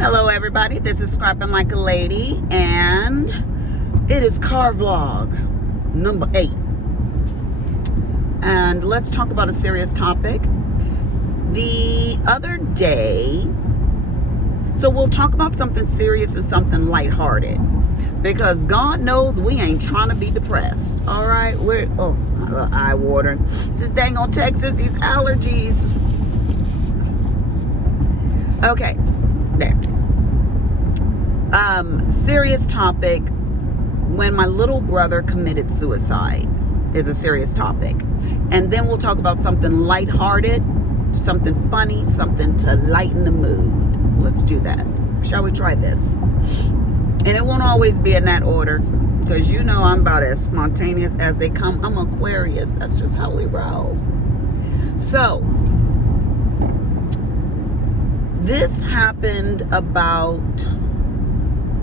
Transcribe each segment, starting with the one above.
Hello everybody, this is Scrapping Like a Lady, and it is car vlog number 8. And let's talk about a serious topic. The other day, so we'll talk about something serious and something lighthearted, because God knows we ain't trying to be depressed. All right, we're my little eye watering. This dang on Texas, these allergies. Okay, there. Serious topic. When my little brother committed suicide is a serious topic. And then we'll talk about something lighthearted, something funny, something to lighten the mood. Let's do that. Shall we try this? And it won't always be in that order, because you know I'm about as spontaneous as they come. I'm Aquarius. That's just how we roll. So, this happened about,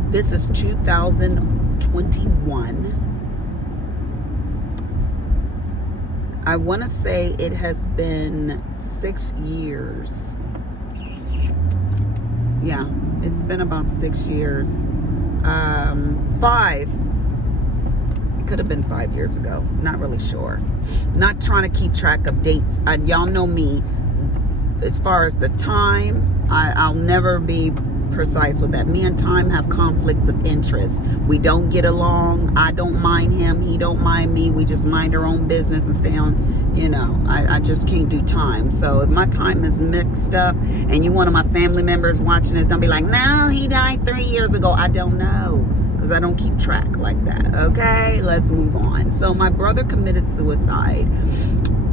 this is 2021. I want to say it has been 6 years. Yeah, it's been about 6 years. 5. It could have been 5 years ago. Not really sure. Not trying to keep track of dates. Y'all know me. As far as the time, I'll never be precise with that. Me and time have conflicts of interest. We don't get along. I don't mind him. He don't mind me. We just mind our own business and stay on, you know, I just can't do time. So if my time is mixed up and you one of my family members watching this, don't be like, no, he died 3 years ago. I don't know, because I don't keep track like that. Okay, let's move on. So my brother committed suicide.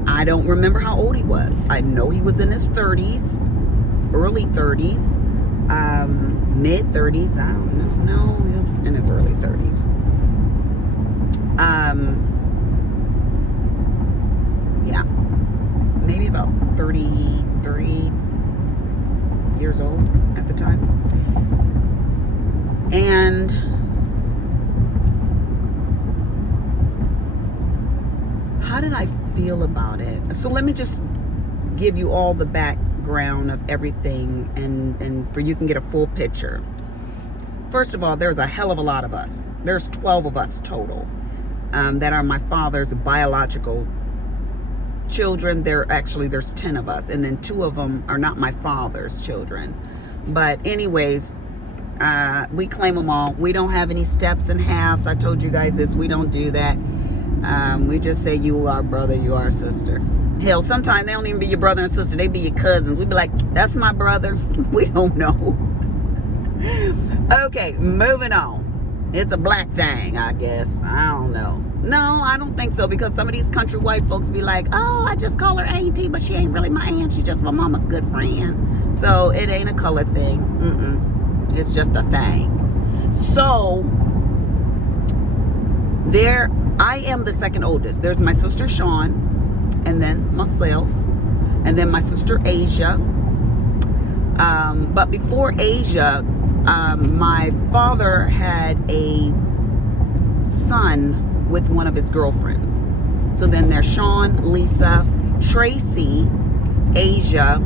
I don't remember how old he was. I know he was in his 30s, early 30s, mid 30s. I don't know. No, he was in his early 30s. Yeah, maybe about 33 years old at the time. And how did I feel about it? So let me just give you all the background of everything, and for you can get a full picture. First of all, there's a hell of a lot of us. There's 12 of us total that are my father's biological children. There's 10 of us, and then 2 of them are not my father's children. But anyways, we claim them all. We don't have any steps and halves. I told you guys this. We don't do that. We just say you are brother, you are sister. Hell, sometimes they don't even be your brother and sister. They be your cousins. We be like, that's my brother. We don't know. Okay, moving on. It's a black thing, I guess. I don't know. No, I don't think so, because some of these country white folks be like, oh, I just call her auntie, but she ain't really my aunt. She's just my mama's good friend. So it ain't a color thing. It's just a thing. So I am the second oldest. There's my sister Sean, and then myself, and then my sister Asia. But before Asia, my father had a son with one of his girlfriends. So then there's Sean, Lisa, Tracy, Asia,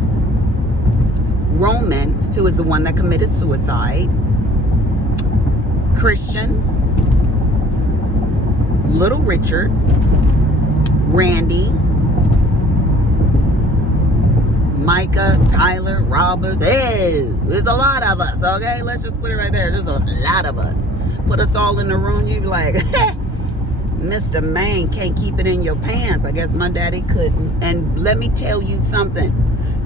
Roman, who is the one that committed suicide, Christian, Little Richard, Randy, Micah, Tyler, Robert. Hey, there's a lot of us, okay? Let's just put it right there. There's a lot of us. Put us all in the room, you be like, Mr. Man can't keep it in your pants. I guess my daddy couldn't. And let me tell you something.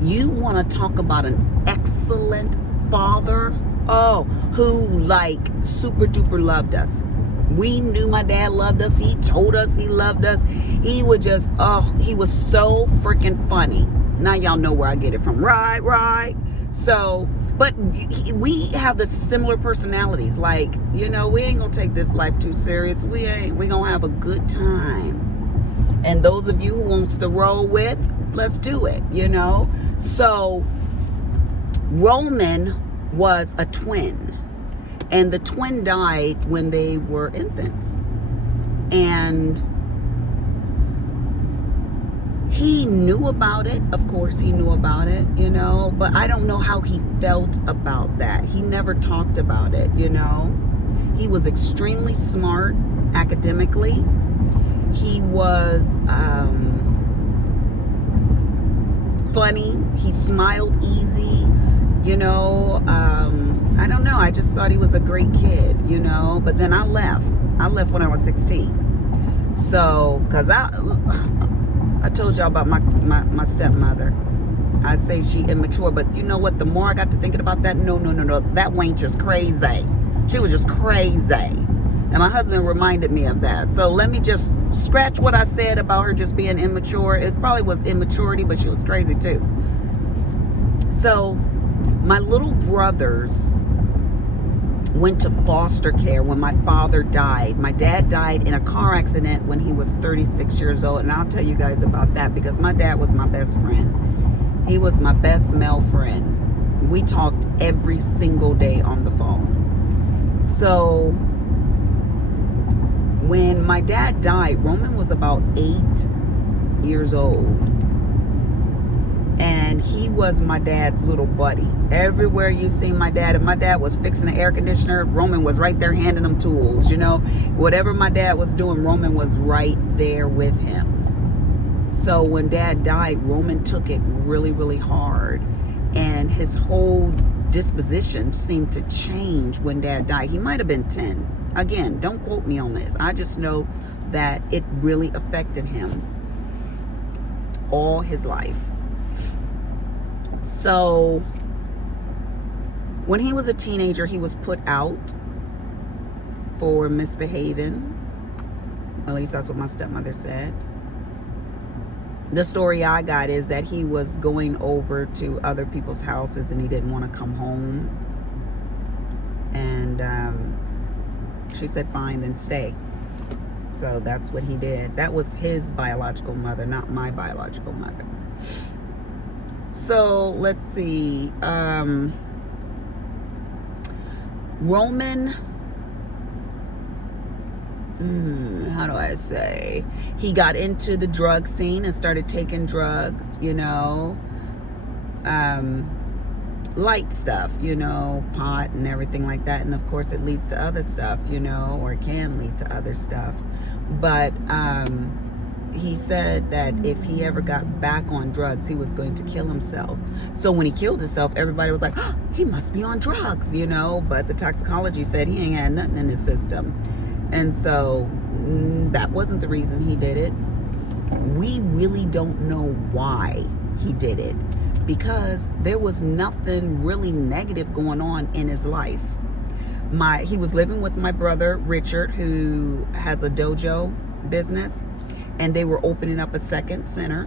You want to talk about an excellent father? Oh, who like super duper loved us. We knew my dad loved us. He told us he loved us. He would just, he was so freaking funny. Now y'all know where I get it from. Right. So, but we have the similar personalities. Like, you know, we ain't gonna take this life too serious. We gonna have a good time. And those of you who wants to roll with, let's do it, you know. So, Roman was a twin. And the twin died when they were infants. And He knew about it. Of course, he knew about it, you know, but I don't know how he felt about that. He never talked about it, you know. He was extremely smart academically. He was funny. He smiled easy, you know. I don't know. I just thought he was a great kid, you know. But then I left. I left when I was 16. So, because I told y'all about my stepmother. I say she immature, but you know what? The more I got to thinking about that, no. That wench just crazy. She was just crazy. And my husband reminded me of that. So let me just scratch what I said about her just being immature. It probably was immaturity, but she was crazy too. So my little brothers went to foster care when my father died. My dad died in a car accident when he was 36 years old. And I'll tell you guys about that because my dad was my best friend. He was my best male friend. We talked every single day on the phone. So when my dad died, Roman was about 8 years old. And he was my dad's little buddy. Everywhere you see my dad, if my dad was fixing the air conditioner, Roman was right there handing him tools, you know. Whatever my dad was doing, Roman was right there with him. So when dad died, Roman took it really, really hard. And his whole disposition seemed to change when dad died. He might have been 10. Again, don't quote me on this. I just know that it really affected him all his life. So when he was a teenager, he was put out for misbehaving. At least that's what my stepmother said. The story I got is that he was going over to other people's houses and he didn't want to come home. And she said, fine, then stay. So that's what he did. That was his biological mother, not my biological mother. So let's see. Roman, how do I say? He got into the drug scene and started taking drugs, you know. Light stuff, you know, pot and everything like that. And of course it leads to other stuff, you know, or it can lead to other stuff. But he said that if he ever got back on drugs, he was going to kill himself. So when he killed himself, everybody was like, oh, he must be on drugs, you know. But the toxicology said he ain't had nothing in his system. And so that wasn't the reason he did it. We really don't know why he did it, because there was nothing really negative going on in his life. He was living with my brother, Richard, who has a dojo business, and they were opening up a second center.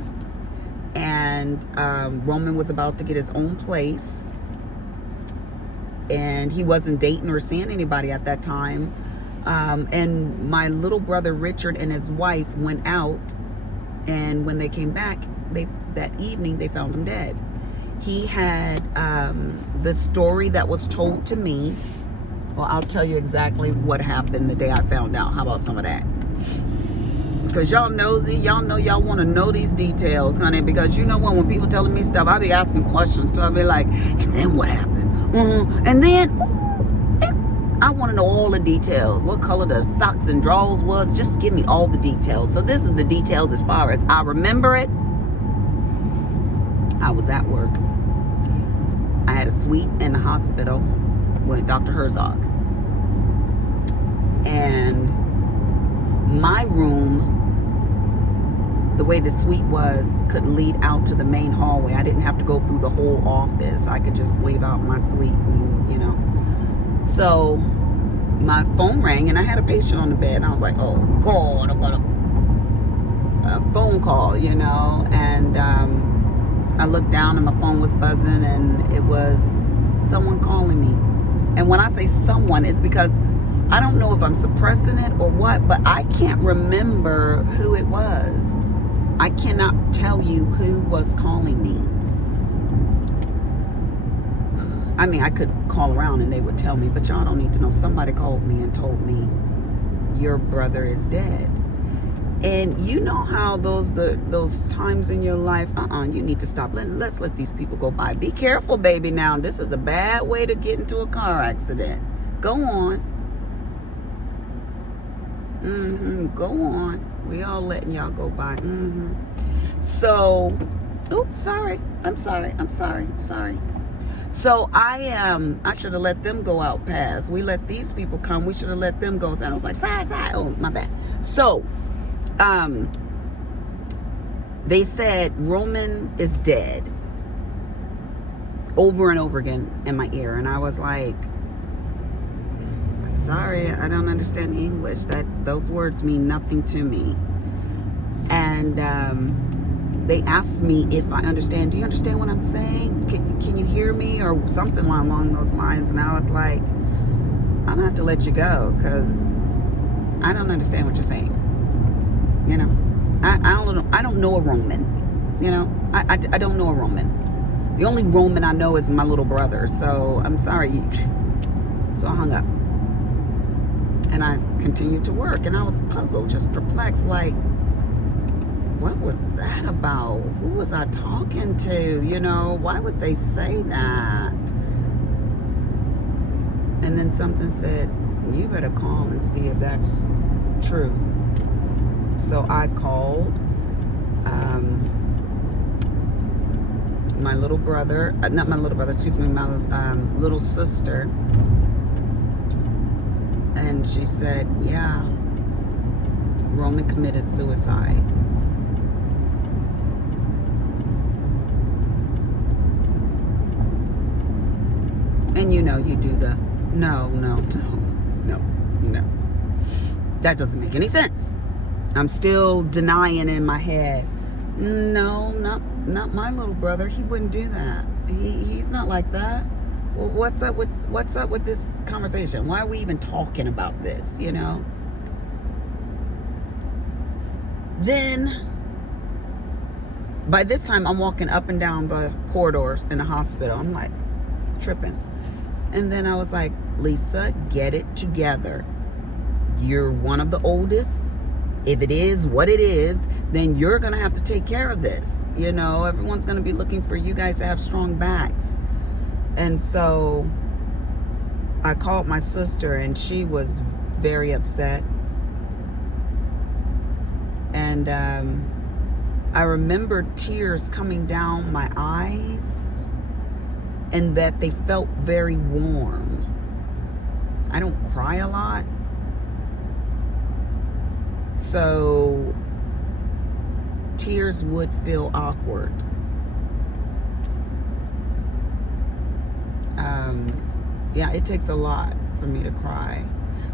And Roman was about to get his own place. And he wasn't dating or seeing anybody at that time. And my little brother, Richard, and his wife went out. And when they came back, that evening, they found him dead. He had the story that was told to me. Well, I'll tell you exactly what happened the day I found out. How about some of that? Because y'all nosy, y'all know y'all want to know these details, honey. Because you know what, when people telling me stuff, I be asking questions. So I be like, and then what happened? And then, I want to know all the details. What color the socks and drawers was. Just give me all the details. So this is the details as far as I remember it. I was at work. I had a suite in the hospital with Dr. Herzog. And my room, the way the suite was, could lead out to the main hallway. I didn't have to go through the whole office. I could just leave out my suite, and, you know. So my phone rang, and I had a patient on the bed. And I was like, oh, God, I got a phone call, you know. And I looked down, and my phone was buzzing, and it was someone calling me. And when I say someone, it's because I don't know if I'm suppressing it or what, but I can't remember who it was. I cannot tell you who was calling me. I mean, I could call around and they would tell me, but y'all don't need to know. Somebody called me and told me, your brother is dead. And you know how those times in your life, you need to stop. Let's let these people go by. Be careful, baby. Now, this is a bad way to get into a car accident. Go on. Go on. We all letting y'all go by. So, oops, sorry. I'm sorry. So I should have let them go out past. We let these people come. We should have let them go. So I was like, side. Oh, my bad. So, they said Roman is dead over and over again in my ear. And I was like, sorry, I don't understand English. Those words mean nothing to me. And they asked me if I understand. Do you understand what I'm saying? Can you hear me? Or something along those lines. And I was like, I'm going to have to let you go because I don't understand what you're saying. You know, I don't know a Roman. You know, I don't know a Roman. The only Roman I know is my little brother. So I'm sorry. So I hung up. And I continued to work. And I was puzzled, just perplexed, like, what was that about? Who was I talking to? You know, why would they say that? And then something said, you better call and see if that's true. So I called my little brother, not my little brother, excuse me, my little sister. And she said, yeah, Roman committed suicide. And you know, you do the no. That doesn't make any sense. I'm still denying in my head. No, not my little brother. He wouldn't do that. He's not like that. Well, what's up with this conversation? Why are we even talking about this, you know? Then, by this time, I'm walking up and down the corridors in the hospital. I'm like, tripping. And then I was like, Lisa, get it together. You're one of the oldest. If it is what it is, then you're going to have to take care of this. You know, everyone's going to be looking for you guys to have strong backs. And so I called my sister and she was very upset. And I remember tears coming down my eyes and that they felt very warm. I don't cry a lot. So tears would feel awkward. Yeah, it takes a lot for me to cry.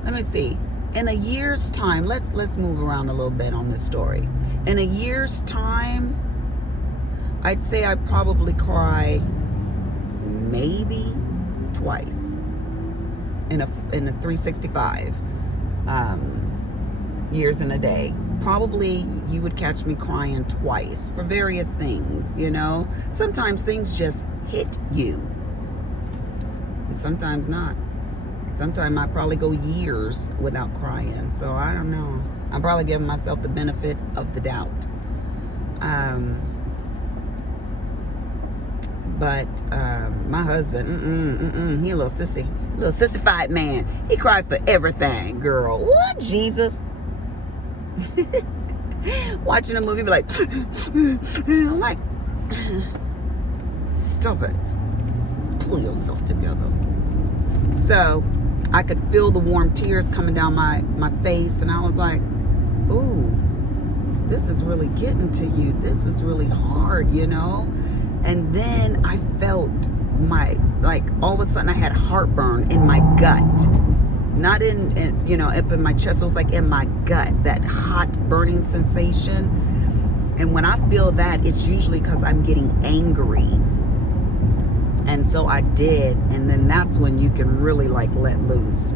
Let me see. In a year's time, let's move around a little bit on this story. In a year's time, I'd say I probably cry maybe twice in a 365 years in a day. Probably you would catch me crying twice for various things, you know. Sometimes things just hit you. And sometimes not. Sometimes I probably go years without crying. So I don't know. I'm probably giving myself the benefit of the doubt. But my husband, he a little sissified man. He cried for everything, girl. What, Jesus? Watching a movie, be like, I'm like, stop it. Pull yourself together. So I could feel the warm tears coming down my face, and I was like, ooh, this is really getting to you. This is really hard, you know? And then I felt all of a sudden I had heartburn in my gut. Not in you know, up in my chest. It was like in my gut, that hot burning sensation. And when I feel that, it's usually because I'm getting angry. And so I did. And then that's when you can really like let loose.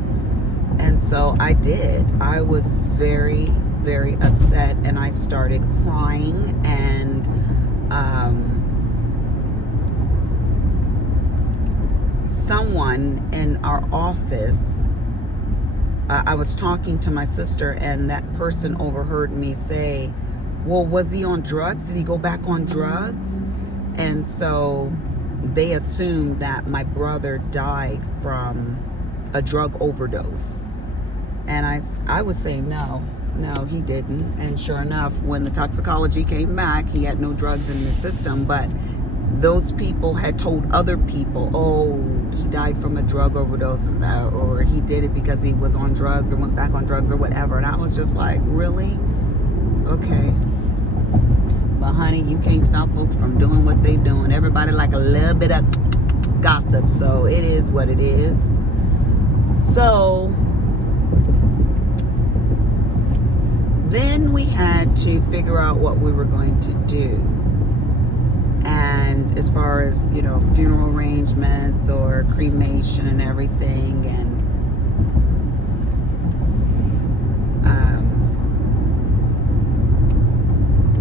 And so I did. I was very, very upset. And I started crying. And someone in our office I was talking to my sister, and that person overheard me say, well, was he on drugs? Did he go back on drugs? And so they assumed that my brother died from a drug overdose. And I was saying, no, he didn't. And sure enough, when the toxicology came back, he had no drugs in his system. But those people had told other people, oh, he died from a drug overdose, or he did it because he was on drugs or went back on drugs or whatever. And I was just like, really? Okay. But honey, you can't stop folks from doing what they doing. Everybody like a little bit of gossip. So it is what it is. So then we had to figure out what we were going to do. And as far as, you know, funeral arrangements or cremation and everything. And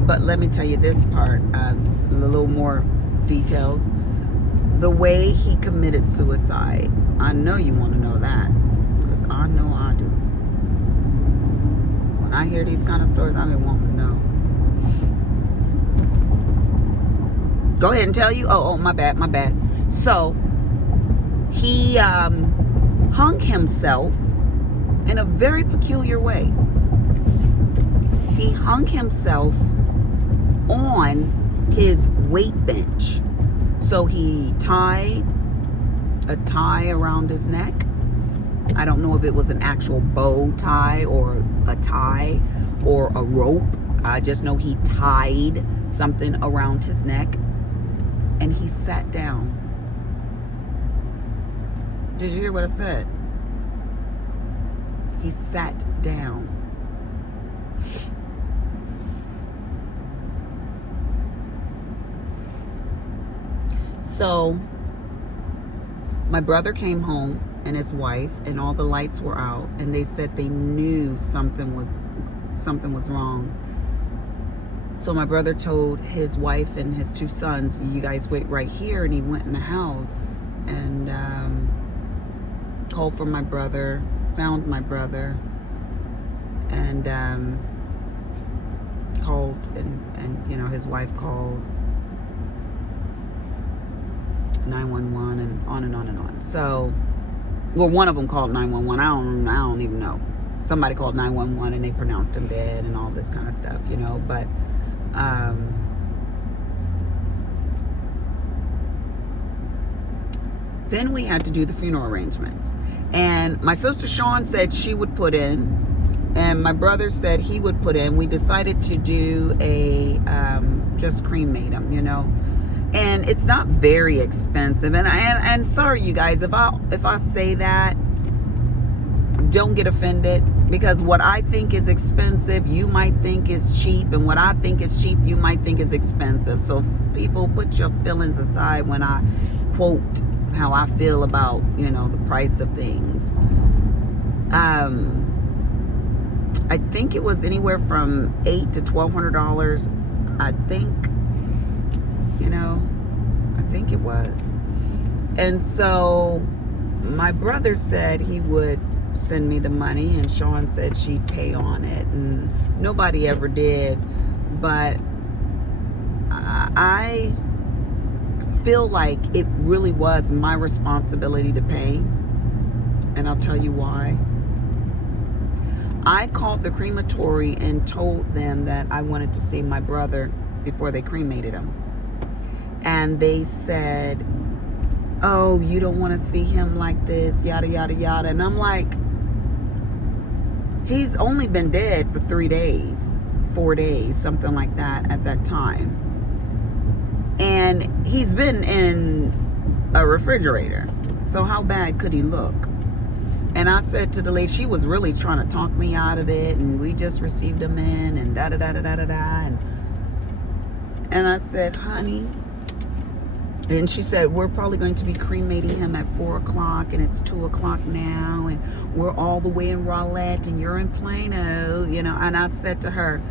but let me tell you this part, a little more details. The way he committed suicide, I know you want to know that, because I know I do. When I hear these kind of stories, I've been wanting to know. Go ahead and tell you. Oh, my bad. So he hung himself in a very peculiar way. He hung himself on his weight bench. So he tied a tie around his neck. I don't know if it was an actual bow tie or a tie or a rope. I just know he tied something around his neck, and he sat down. Did you hear what I said? He sat down. So my brother came home and his wife, and all the lights were out, and they said they knew something was wrong. So my brother told his wife and his two sons, you guys wait right here. And he went in the house and called for my brother, found my brother, and called, and you know, his wife called 911 and on and on and on. So, well, one of them called 911. I don't even know. Somebody called 911 and they pronounced him dead and all this kind of stuff, you know. But then we had to do the funeral arrangements. And my sister Sean said she would put in, and my brother said he would put in. We decided to do a just cremate him, you know. And it's not very expensive. And sorry, you guys, if I say that, don't get offended, because what I think is expensive, you might think is cheap, and what I think is cheap, you might think is expensive. So people, put your feelings aside when I quote how I feel about, you know, the price of things. I think it was anywhere from $800 to $1,200. I think, you know, I think it was. And so my brother said he would send me the money, and Sean said she'd pay on it, and nobody ever did. But I feel like it really was my responsibility to pay, and I'll tell you why. I called the crematory and told them that I wanted to see my brother before they cremated him. And they said, oh, you don't want to see him like this, yada, yada, yada. And I'm like, he's only been dead for 3 days, 4 days, something like that at that time. And he's been in a refrigerator. So how bad could he look? And I said to the lady, she was really trying to talk me out of it, and we just received him in, and da-da-da-da-da-da-da. And I said, honey, and she said, we're probably going to be cremating him at 4 o'clock, and it's 2 o'clock now, and we're all the way in Rowlett, and you're in Plano, you know. And I said to her,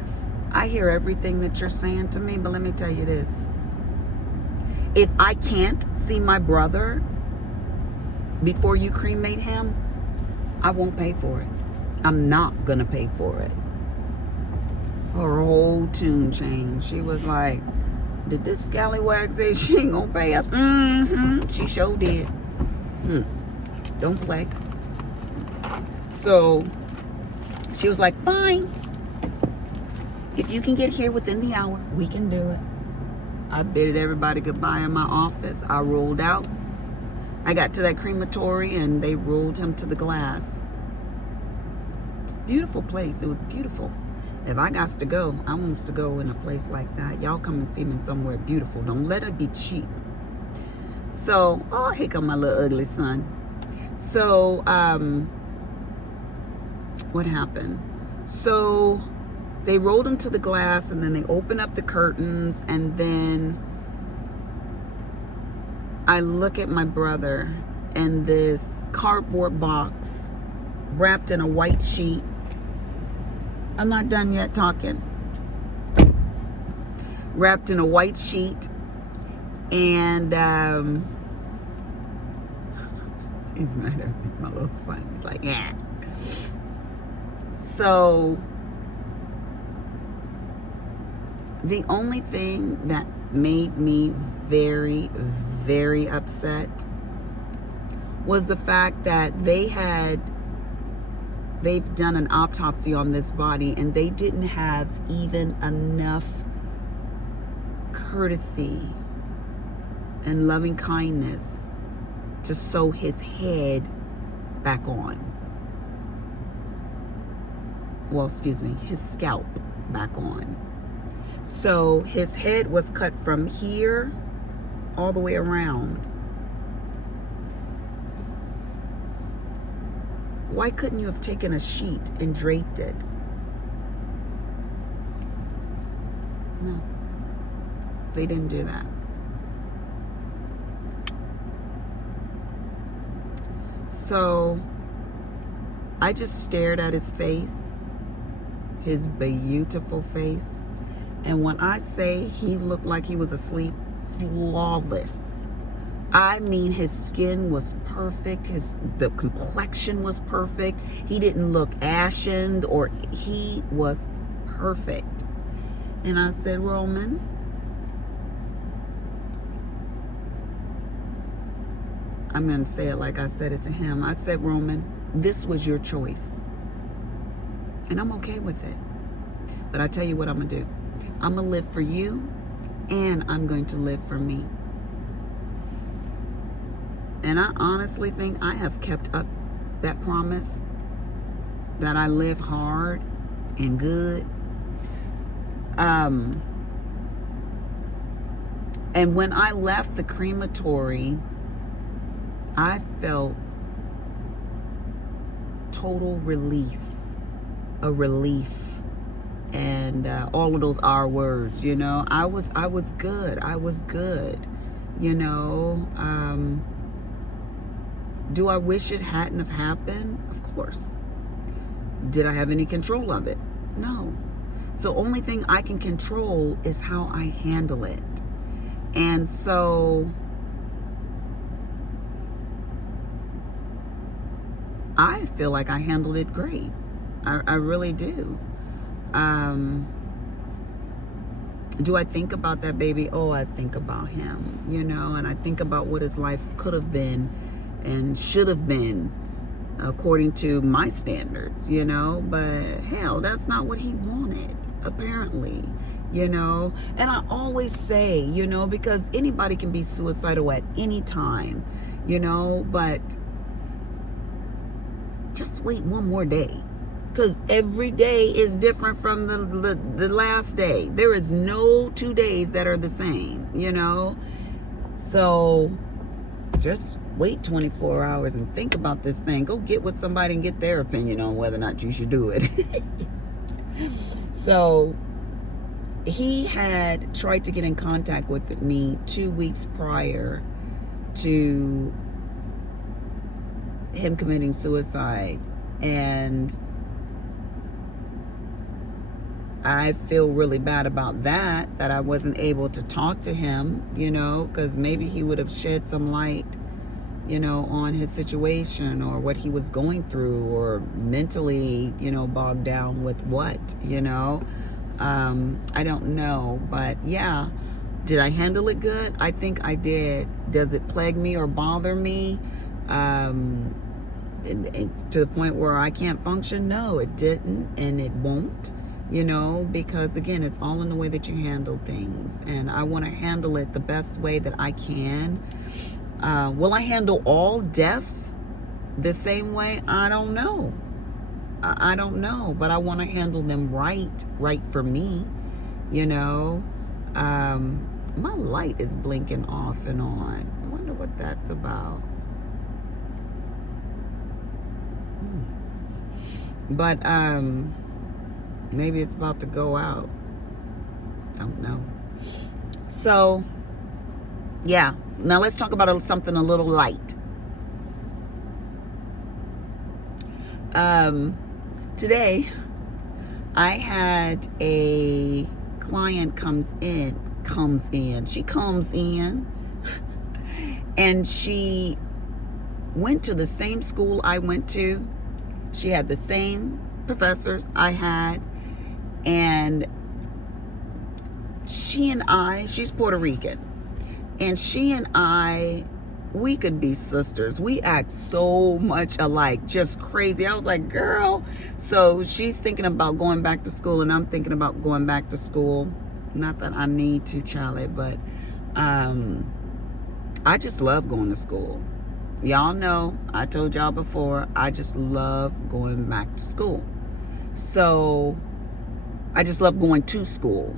I hear everything that you're saying to me, but let me tell you this. If I can't see my brother before you cremate him, I won't pay for it. I'm not gonna pay for it. Her whole tune changed. She was like, did this scallywag say she ain't gonna pay us? Mm-hmm. She sure did. Don't play. So she was like, fine. If you can get here within the hour, we can do it. I bidded everybody goodbye in my office. I rolled out. I got to that crematory and they rolled him to the glass. Beautiful place. It was beautiful. If I got to go, I want to go in a place like that. Y'all come and see me somewhere beautiful. Don't let it be cheap. So, oh, here come my little ugly son. So, what happened? So, they rolled him to the glass and then they opened up the curtains, and then I look at my brother and this cardboard box wrapped in a white sheet. I'm not done yet talking. Wrapped in a white sheet, and he's mad at me, my little son. He's like, yeah. So the only thing that made me very, very upset was the fact that they've done an autopsy on this body and they didn't have even enough courtesy and loving kindness to sew his head back on. Well, excuse me, his scalp back on. So his head was cut from here all the way around. Why couldn't you have taken a sheet and draped it? No, they didn't do that. So I just stared at his face, his beautiful face. And when I say he looked like he was asleep, flawless. I mean, his skin was perfect. The complexion was perfect. He didn't look ashen, or he was perfect. And I said, Roman, I'm going to say it like I said it to him. I said, Roman, this was your choice. And I'm okay with it. But I tell you what I'm going to do. I'm going to live for you, and I'm going to live for me. And I honestly think I have kept up that promise, that I live hard and good. And when I left the crematory, I felt total release, a relief, and all of those R words, you know. I was good. I was good, you know. Do I wish it hadn't have happened? Of course. Did I have any control of it? No. So only thing I can control is how I handle it. And so I feel like I handled it great. I really do. Do I think about that baby? Oh, I think about him, you know, and I think about what his life could have been and should have been according to my standards, you know. But hell, that's not what he wanted, apparently, you know. And I always say, you know, because anybody can be suicidal at any time, you know, but just wait one more day, because every day is different from the last day. There is no 2 days that are the same, you know. So just wait 24 hours and think about this thing. Go get with somebody and get their opinion on whether or not you should do it. So he had tried to get in contact with me 2 weeks prior to him committing suicide, and I feel really bad about that I wasn't able to talk to him, you know, because maybe he would have shed some light you know, on his situation or what he was going through, or mentally, you know, bogged down with what, you know. I don't know, but yeah. Did I handle it good? I think I did. Does it plague me or bother me to the point where I can't function? No, it didn't, and it won't, you know, because again, it's all in the way that you handle things, and I want to handle it the best way that I can. Will I handle all deaths the same way? I don't know. I don't know, but I want to handle them right for me, you know. My light is blinking off and on. I wonder what that's about. But maybe it's about to go out. Don't know. So yeah, now let's talk about something a little light. Today I had a client she comes in and she went to the same school I went to. She had the same professors I had, and she's Puerto Rican, and she and I, we could be sisters. We act so much alike, just crazy. I was like, girl. So she's thinking about going back to school, and I'm thinking about going back to school. Not that I need to, Charlie, but I just love going to school. Y'all know, I told y'all before, I just love going back to school. So I just love going to school.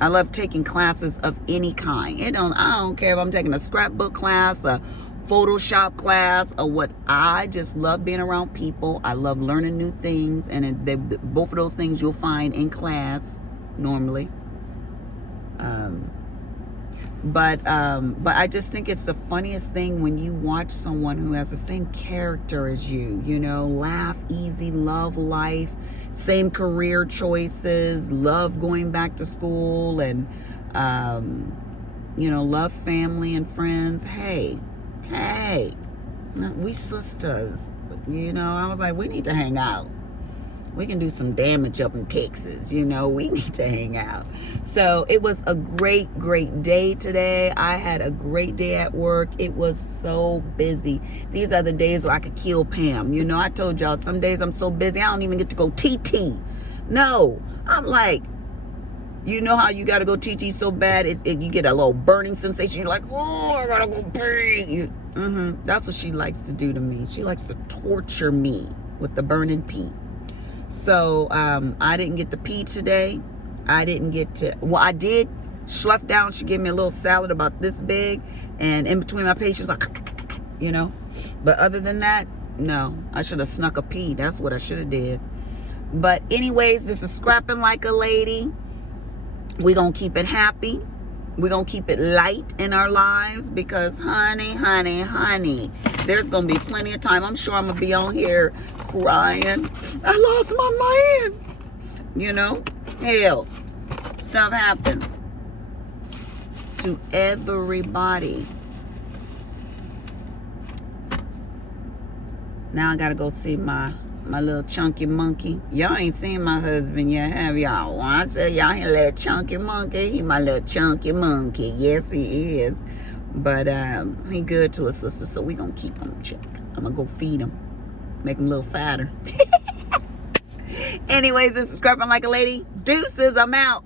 I love taking classes of any kind. I don't care if I'm taking a scrapbook class, a Photoshop class, or what. I just love being around people. I love learning new things, and both of those things you'll find in class normally. But I just think it's the funniest thing when you watch someone who has the same character as you, you know, laugh easy, love life, same career choices, love going back to school, and, you know, love family and friends. Hey, we sisters, you know. I was like, we need to hang out. We can do some damage up in Texas, you know. We need to hang out. So it was a great day today. I had a great day at work. It was so busy. These are the days where I could kill Pam. You know, I told y'all, some days I'm so busy, I don't even get to go TT. No, I'm like, you know how you got to go TT so bad, you get a little burning sensation. You're like, oh, I got to go pee. That's what she likes to do to me. She likes to torture me with the burning pee. So I didn't get to pee today. I didn't get to, well, I did slough down. She gave me a little salad about this big, and in between my patients, like, you know. But other than that, no. I should have snuck a pee. That's what I should have did. But anyways, this is Scrapping Like a Lady. We're going to keep it happy. We're going to keep it light in our lives, because honey, there's going to be plenty of time. I'm sure I'm going to be on here crying. I lost my man. You know, hell, stuff happens to everybody. Now I got to go see my little chunky monkey. Y'all ain't seen my husband yet, have y'all? When I tell y'all he a little chunky monkey, he my little chunky monkey. Yes, he is. But he good to his sister, so we gonna keep him in check. I'm gonna go feed him, make him a little fatter. Anyways, this is Scrapping Like a Lady. Deuces, I'm out.